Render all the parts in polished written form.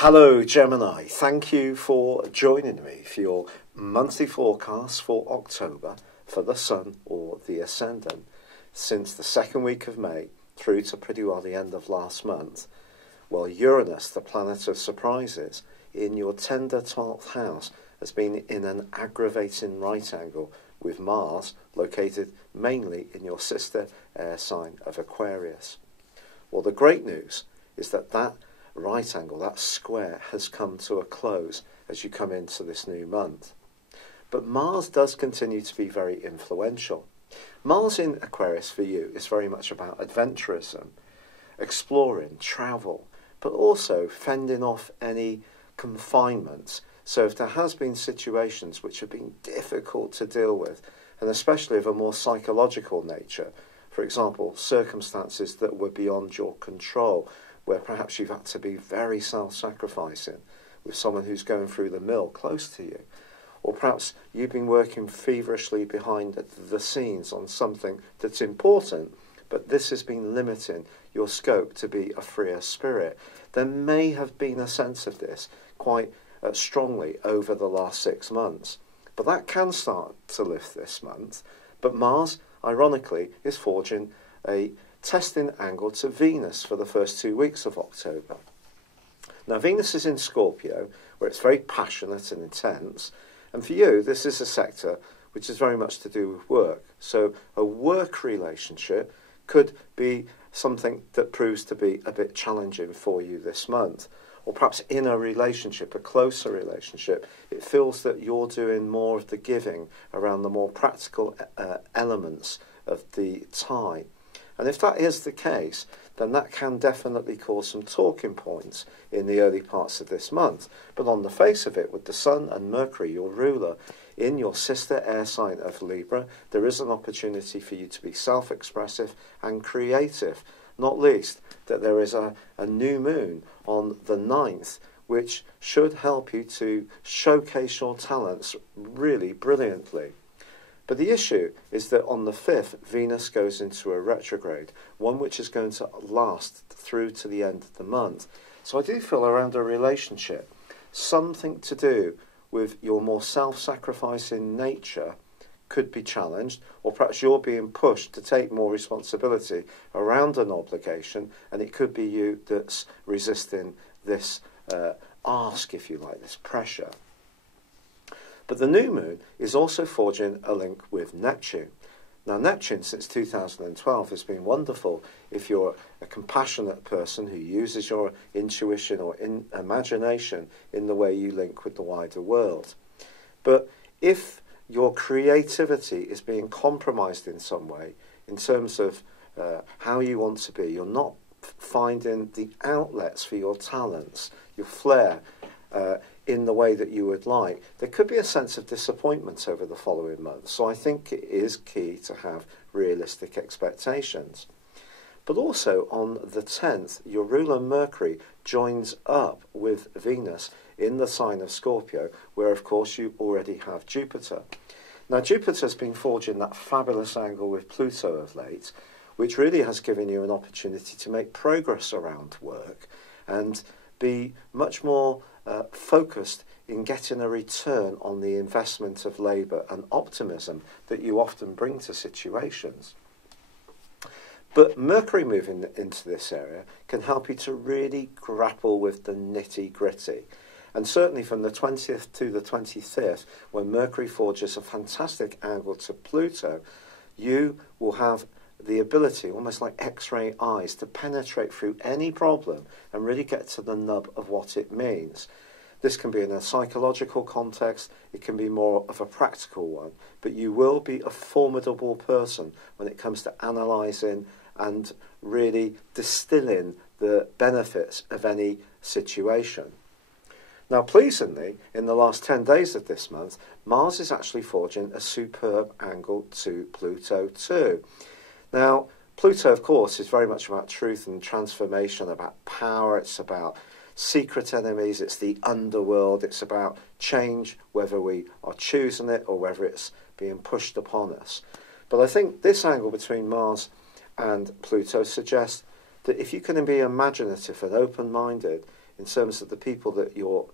Hello Gemini, thank you for joining me for your monthly forecast for October for the Sun or the Ascendant since the second week of May through to pretty well the end of last month. Well, Uranus, the planet of surprises, in your tender 12th house has been in an aggravating right angle with Mars located mainly in your sister air sign of Aquarius. Well, the great news is that right angle, that square, has come to a close as you come into this new month. But Mars does continue to be very influential. Mars in Aquarius for you is very much about adventurism, exploring, travel, but also fending off any confinements. So if there has been situations which have been difficult to deal with, and especially of a more psychological nature, for example, circumstances that were beyond your control, where perhaps you've had to be very self-sacrificing with someone who's going through the mill close to you. Or perhaps you've been working feverishly behind the scenes on something that's important, but this has been limiting your scope to be a freer spirit. There may have been a sense of this quite strongly over the last 6 months. But that can start to lift this month. But Mars, ironically, is forging a testing angle to Venus for the first 2 weeks of October. Now, Venus is in Scorpio, where it's very passionate and intense, and for you, this is a sector which is very much to do with work. So a work relationship could be something that proves to be a bit challenging for you this month. Or perhaps in a relationship, a closer relationship, it feels that you're doing more of the giving around the more practical elements of the tie. And if that is the case, then that can definitely cause some talking points in the early parts of this month. But on the face of it, with the Sun and Mercury, your ruler, in your sister air sign of Libra, there is an opportunity for you to be self-expressive and creative. Not least that there is a new moon on the 9th, which should help you to showcase your talents really brilliantly. But the issue is that on the 5th, Venus goes into a retrograde, one which is going to last through to the end of the month. So I do feel around a relationship, something to do with your more self-sacrificing nature could be challenged, or perhaps you're being pushed to take more responsibility around an obligation, and it could be you that's resisting this ask, if you like, this pressure. But the new moon is also forging a link with Neptune. Now, Neptune, since 2012, has been wonderful if you're a compassionate person who uses your intuition or imagination in the way you link with the wider world. But if your creativity is being compromised in some way, in terms of how you want to be, you're not finding the outlets for your talents, your flair, in the way that you would like, there could be a sense of disappointment over the following months. So I think it is key to have realistic expectations. But also on the 10th, your ruler Mercury joins up with Venus in the sign of Scorpio, where of course you already have Jupiter. Now, Jupiter's been forging that fabulous angle with Pluto of late, which really has given you an opportunity to make progress around work and be much more focused in getting a return on the investment of labour and optimism that you often bring to situations. But Mercury moving into this area can help you to really grapple with the nitty-gritty. And certainly from the 20th to the 25th, when Mercury forges a fantastic angle to Pluto, you will have the ability, almost like X-ray eyes, to penetrate through any problem and really get to the nub of what it means. This can be in a psychological context, it can be more of a practical one, but you will be a formidable person when it comes to analysing and really distilling the benefits of any situation. Now, pleasingly, in the last 10 days of this month, Mars is actually forging a superb angle to Pluto too. Now, Pluto, of course, is very much about truth and transformation, about power, it's about secret enemies, it's the underworld, it's about change, whether we are choosing it or whether it's being pushed upon us. But I think this angle between Mars and Pluto suggests that if you can be imaginative and open-minded in terms of the people that you're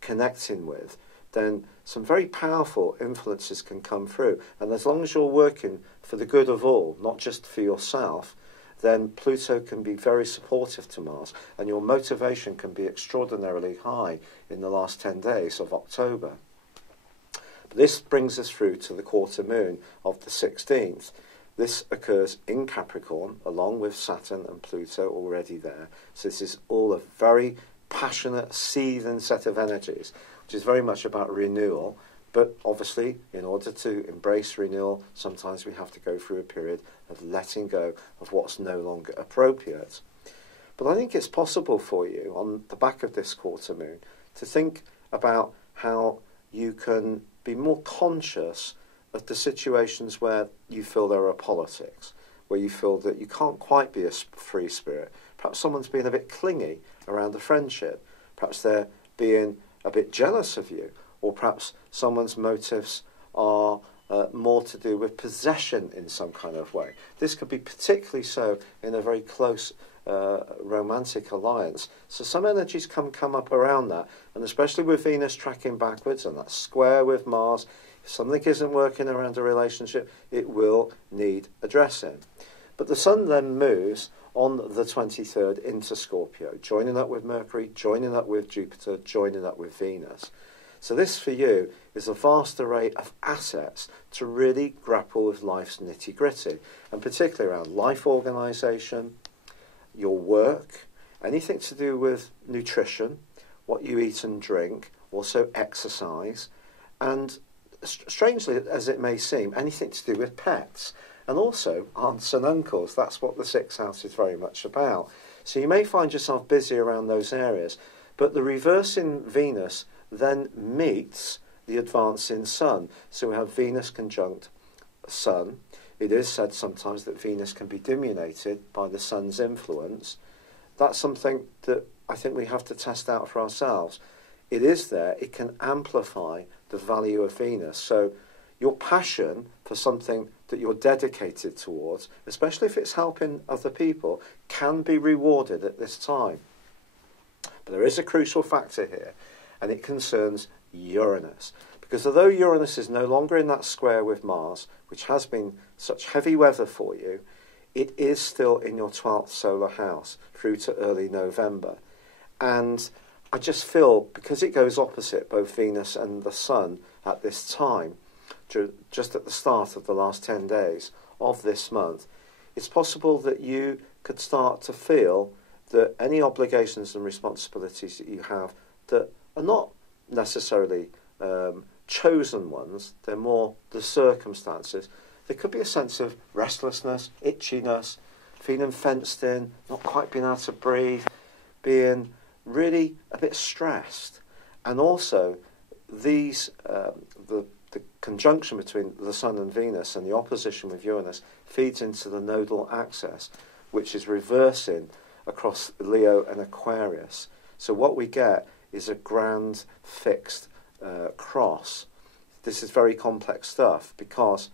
connecting with, then some very powerful influences can come through. And as long as you're working for the good of all, not just for yourself, then Pluto can be very supportive to Mars, and your motivation can be extraordinarily high in the last 10 days of October. But this brings us through to the quarter moon of the 16th. This occurs in Capricorn, along with Saturn and Pluto already there. So this is all a very passionate, seething set of energies, which is very much about renewal. But obviously, in order to embrace renewal, sometimes we have to go through a period of letting go of what's no longer appropriate. But I think it's possible for you, on the back of this quarter moon, to think about how you can be more conscious of the situations where you feel there are politics, where you feel that you can't quite be a free spirit. Perhaps someone's being a bit clingy around a friendship. Perhaps they're being a bit jealous of you. Or perhaps someone's motives are more to do with possession in some kind of way. This could be particularly so in a very close romantic alliance. So some energies come up around that, and especially with Venus tracking backwards and that square with Mars, if something isn't working around a relationship, it will need addressing. But the Sun then moves on the 23rd into Scorpio, joining up with Mercury, joining up with Jupiter, joining up with Venus. So this for you is a vast array of assets to really grapple with life's nitty-gritty, and particularly around life organisation, your work, anything to do with nutrition, what you eat and drink, also exercise, and strangely as it may seem, anything to do with pets, and also aunts and uncles. That's what the sixth house is very much about. So you may find yourself busy around those areas, but the reversing Venus then meets the advancing Sun. So we have Venus conjunct Sun. It is said sometimes that Venus can be diminuted by the Sun's influence. That's something that I think we have to test out for ourselves. It is there. It can amplify the value of Venus. So your passion for something that you're dedicated towards, especially if it's helping other people, can be rewarded at this time. But there is a crucial factor here, and it concerns Uranus. Because although Uranus is no longer in that square with Mars, which has been such heavy weather for you, it is still in your 12th solar house through to early November. And I just feel, because it goes opposite both Venus and the Sun at this time, just at the start of the last 10 days of this month, it's possible that you could start to feel that any obligations and responsibilities that you have that are not necessarily chosen ones, they're more the circumstances. There could be a sense of restlessness, itchiness, feeling fenced in, not quite being able to breathe, being really a bit stressed. And also, these the conjunction between the Sun and Venus and the opposition with Uranus feeds into the nodal axis, which is reversing across Leo and Aquarius. So what we get is a grand fixed cross. This is very complex stuff because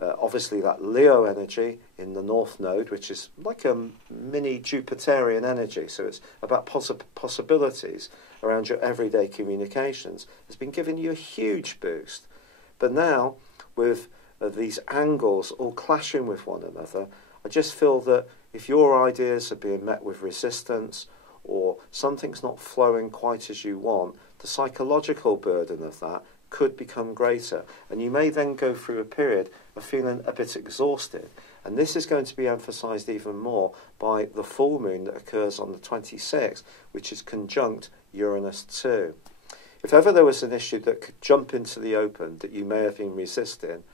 obviously that Leo energy in the North Node, which is like a mini Jupiterian energy, so it's about possibilities around your everyday communications, has been giving you a huge boost. But now, with these angles all clashing with one another, I just feel that if your ideas are being met with resistance or something's not flowing quite as you want, the psychological burden of that could become greater. And you may then go through a period of feeling a bit exhausted. And this is going to be emphasised even more by the full moon that occurs on the 26th, which is conjunct Uranus 2. If ever there was an issue that could jump into the open that you may have been resisting,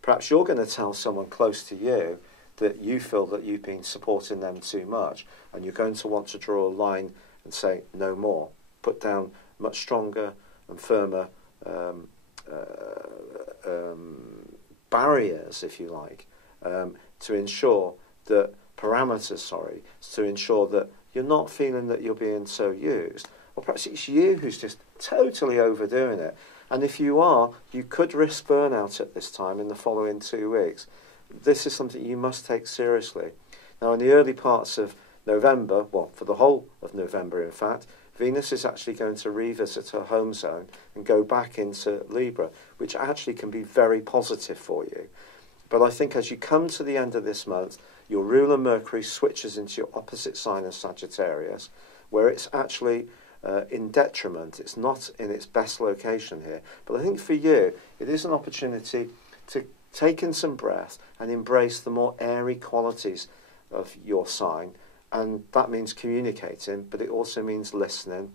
perhaps you're going to tell someone close to you that you feel that you've been supporting them too much, and you're going to want to draw a line and say no more. Put down much stronger and firmer barriers, if you like, to ensure that to ensure that you're not feeling that you're being so used. Or perhaps it's you who's just totally overdoing it. And if you are, you could risk burnout at this time in the following 2 weeks. This is something you must take seriously. Now, in the early parts of November, well, for the whole of November, in fact, Venus is actually going to revisit her home zone and go back into Libra, which actually can be very positive for you. But I think as you come to the end of this month, your ruler Mercury switches into your opposite sign of Sagittarius, where it's actually in detriment. It's not in its best location here. But I think for you, it is an opportunity to take in some breath and embrace the more airy qualities of your sign. And that means communicating, but it also means listening,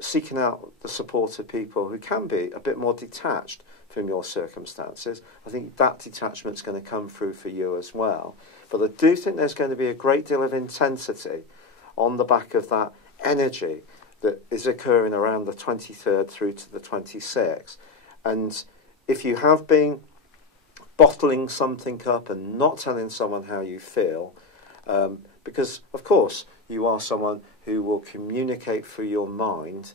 seeking out the support of people who can be a bit more detached from your circumstances. I think that detachment's going to come through for you as well. But I do think there's going to be a great deal of intensity on the back of that energy that is occurring around the 23rd through to the 26th. And if you have been bottling something up and not telling someone how you feel, because, of course, you are someone who will communicate through your mind,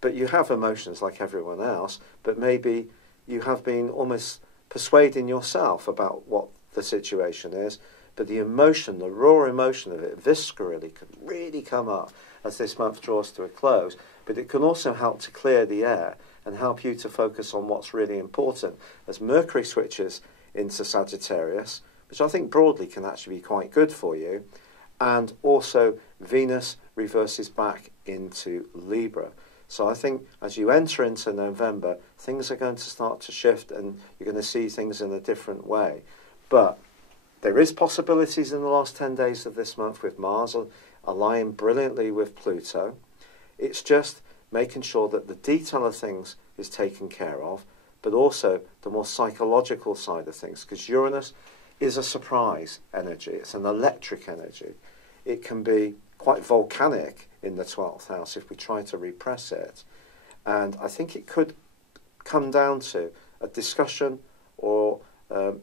but you have emotions like everyone else, but maybe you have been almost persuading yourself about what the situation is, but the emotion, the raw emotion of it, viscerally, can really come up as this month draws to a close. But it can also help to clear the air and help you to focus on what's really important. As Mercury switches into Sagittarius, which I think broadly can actually be quite good for you, and also Venus reverses back into Libra. So I think as you enter into November, things are going to start to shift and you're going to see things in a different way. But there is possibilities in the last 10 days of this month with Mars aligning brilliantly with Pluto. It's just making sure that the detail of things is taken care of, but also the more psychological side of things, because Uranus is a surprise energy. It's an electric energy. It can be quite volcanic in the 12th house if we try to repress it. And I think it could come down to a discussion or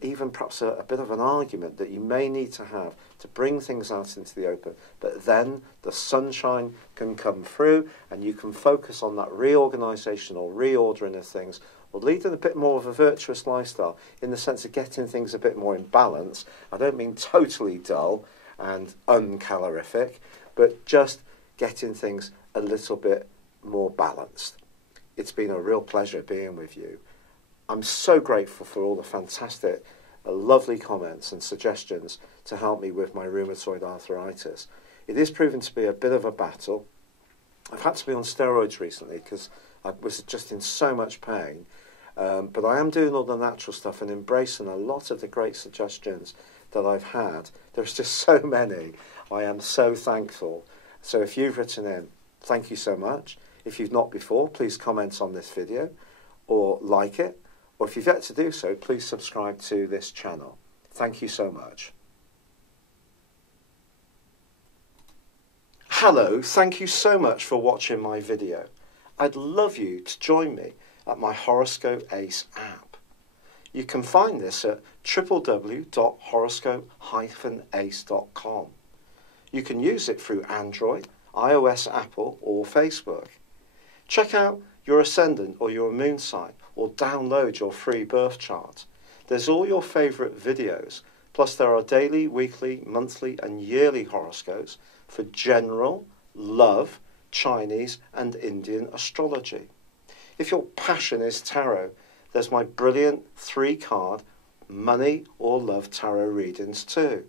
even perhaps a bit of an argument that you may need to have to bring things out into the open. But then the sunshine can come through and you can focus on that reorganisation or reordering of things, or leading a bit more of a virtuous lifestyle in the sense of getting things a bit more in balance. I don't mean totally dull and uncalorific, but just getting things a little bit more balanced. It's been a real pleasure being with you. I'm so grateful for all the fantastic, lovely comments and suggestions to help me with my rheumatoid arthritis. It is proving to be a bit of a battle. I've had to be on steroids recently because I was just in so much pain. But I am doing all the natural stuff and embracing a lot of the great suggestions that I've had. There's just so many. I am so thankful. So if you've written in, thank you so much. If you've not before, please comment on this video or like it. Or if you've yet to do so, please subscribe to this channel. Thank you so much. Hello, thank you so much for watching my video. I'd love you to join me at my Horoscope Ace app. You can find this at www.horoscope-ace.com. You can use it through Android, iOS, Apple or Facebook. Check out your ascendant or your moon sign or download your free birth chart. There's all your favourite videos, plus there are daily, weekly, monthly and yearly horoscopes for general, love, Chinese and Indian astrology. If your passion is tarot, there's my brilliant 3-card money or love tarot readings too.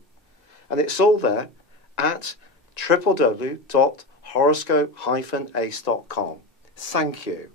And it's all there at www.horoscope-ace.com. Thank you.